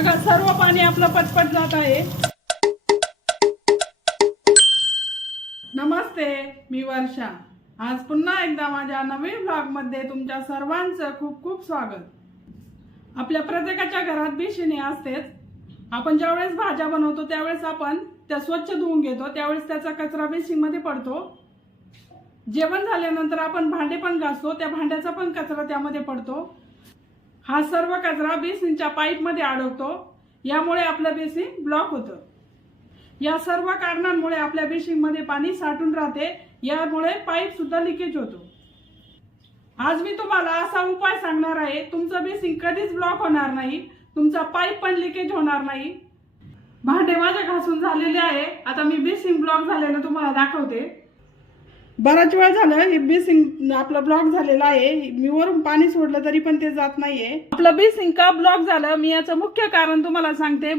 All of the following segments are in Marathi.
बघा सर्व पाणी आपलं पटपट जात आहे. नमस्ते मी वर्षा. आज पुन्हा एकदा माझ्या नवीन ब्लॉगमध्ये तुमच्या सर्वांचं खूप खूप स्वागत. आपल्या प्रत्येकाच्या घरात भीषणी असतेच. आपण ज्यावेळेस भाज्या बनवतो त्यावेळेस आपण त्या स्वच्छ धुवून घेतो त्यावेळेस त्याचा कचरा बेसिंग पडतो. जेवण झाल्यानंतर आपण भांडे पण घासतो त्या भांड्याचा पण कचरा त्यामध्ये पडतो. हा सर्व कचरा बेसिनच्या पाईपमध्ये अडकतो यामुळे आपलं बेसिन ब्लॉक होतं. या सर्व कारणांमुळे आपल्या बेसिनमध्ये पाणी साठून राहते. यामुळे पाईप सुद्धा लिकेज होतो. आज मी तुम्हाला असा उपाय सांगणार आहे. तुमचं बेसिन कधीच ब्लॉक होणार नाही. तुमचा पाईप पण लिकेज होणार नाही. भांडे माझ्या घासून झालेले आहे. आता मी बेसिंग ब्लॉक झालेलं तुम्हाला दाखवते. बराच वेळ झालं हे बेसिंग आपलं ब्लॉक झालेला आहे. मी वरून पाणी सोडलं तरी पण ते जात नाहीये. आपलं बेसिंग का ब्लॉक झालं मी याचं मुख्य कारण तुम्हाला सांगते.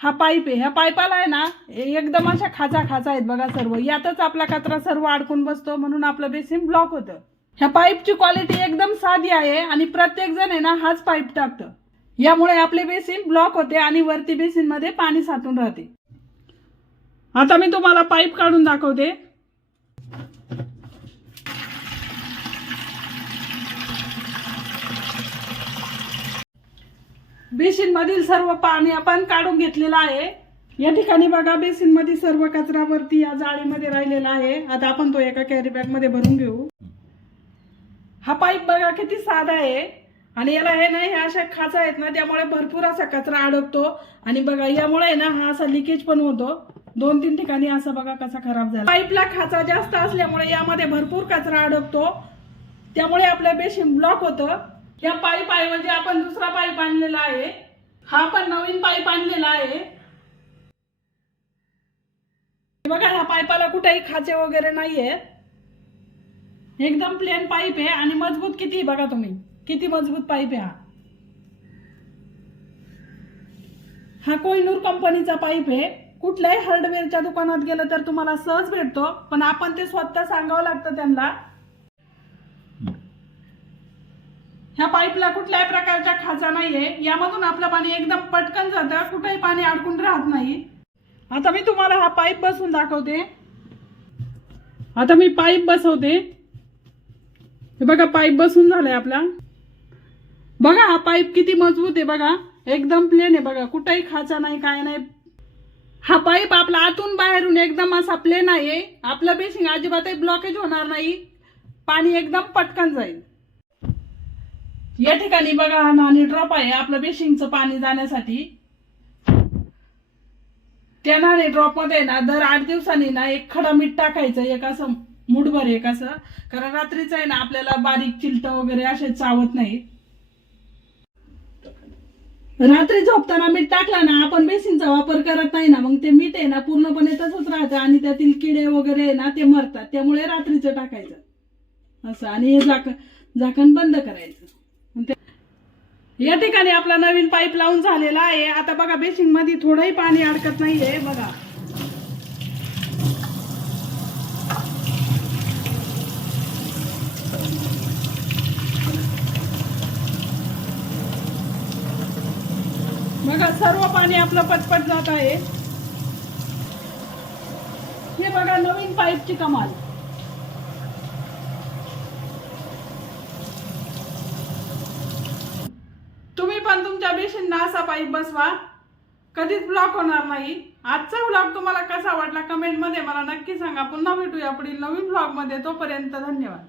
हा पाईप आहे. ह्या पाईपाला आहे ना एकदम अशा खाचा खाचा आहेत बघा सर्व. यातच आपला कचरा सर्व अडकून बसतो म्हणून आपलं बेसिंग ब्लॉक होतं. ह्या पाईपची क्वालिटी एकदम साधी आहे आणि प्रत्येक जण आहे ना हाच पाईप टाकतं. यामुळे आपले बेसिन ब्लॉक होते आणि वरती बेसिनमध्ये पाणी साठून राहते. आता मी तुम्हाला पाईप काढून दाखवते. बेसिन मधील सर्व पाणी आपण काढून घेतलेलं आहे. या ठिकाणी बघा बेसिनमध्ये सर्व कचरा वरती या जाळीमध्ये राहिलेला आहे. आता आपण तो एका कॅरी बॅगमध्ये भरून घेऊ. हा पाईप बघा किती साधा आहे. आणि याला हे नाही हे अशा खाचा आहेत ना त्यामुळे भरपूर असा कचरा अडकतो. आणि बघा यामुळे ना हा असा लिकेज पण होतो. दोन तीन ठिकाणी असा बघा कसा खराब झाला. पाईपला खाचा जास्त असल्यामुळे यामध्ये भरपूर कचरा अडकतो. त्यामुळे आपलं बेसिन ब्लॉक होतं. या पाईप ऐवजी म्हणजे आपण दुसरा पाईप आणलेला आहे. हा पण नवीन पाईप आणलेला आहे. बघा ह्या पाईपाला कुठेही खाचे वगैरे नाहीये. एकदम प्लेन पाईप आहे आणि मजबूत किती बघा तुम्ही. किती मजबूत पाईप आहे हा. हा कोहिनूर कंपनीचा पाईप आहे. कुठल्याही हार्डवेअरच्या दुकानात गेलं तर तुम्हाला सहज भेटतो. पण आपण ते स्वतः सांगावं लागतं त्यांना. ह्या पाईपला कुठल्याही प्रकारच्या खाचा नाहीये. यामधून आपलं पाणी एकदम पटकन जातं. कुठेही पाणी अडकून राहत नाही. आता मी तुम्हाला हा पाईप बसून दाखवते. आता मी पाईप बसवते. हे बघा पाईप बसून झालाय आपला. बघा हा पाईप किती मजबूत आहे बघा. एकदम प्लेन आहे बघा. कुठेही खाचा नाही काय नाही. हा पाईप आपला आतून बाहेरून एकदम असा प्लेन आहे. आपलं बेसिंग अजिबातही ब्लॉकेज होणार नाही. पाणी एकदम पटकन जाईल. या ठिकाणी बघा हा नाणी ड्रॉप आहे. आपलं बेसिंगचं पाणी जाण्यासाठी. त्या नाणी ड्रॉपमध्ये ना दर आठ दिवसांनी ना एक खडा मीठ टाकायचं एक असं मुठभर एक असं. कारण रात्रीचं आहे ना आपल्याला बारीक चिलट वगैरे असे चावत नाही. रात्री झोपताना मीठ टाकला ना आपण बेसिनचा वापर करत नाही ना मग ते मीठ आहे ना पूर्णपणे तसंच राहतं. आणि त्यातील किडे वगैरे आहे ना ते मरतात. त्यामुळे रात्रीचं टाकायचं. असं. आणि हे झाकण झाकण बंद करायचं. या ठिकाणी आपला नवीन पाईप लावून झालेला आहे. आता बघा बेसिंगमध्ये थोडंही पाणी अडकत नाहीये. बघा. बघा सर्व पाणी आपलं पटपट जात आहे. हे बघा नवीन पाईपची कमाल तुम्ही पण तुमच्या बेशींना असा पाईप बसवा. कधीच ब्लॉक होणार नाही. आजचा ब्लॉग तुम्हाला कसा वाटला कमेंटमध्ये मला नक्की सांगा. पुन्हा भेटूया पुढील नवीन ब्लॉगमध्ये तोपर्यंत धन्यवाद.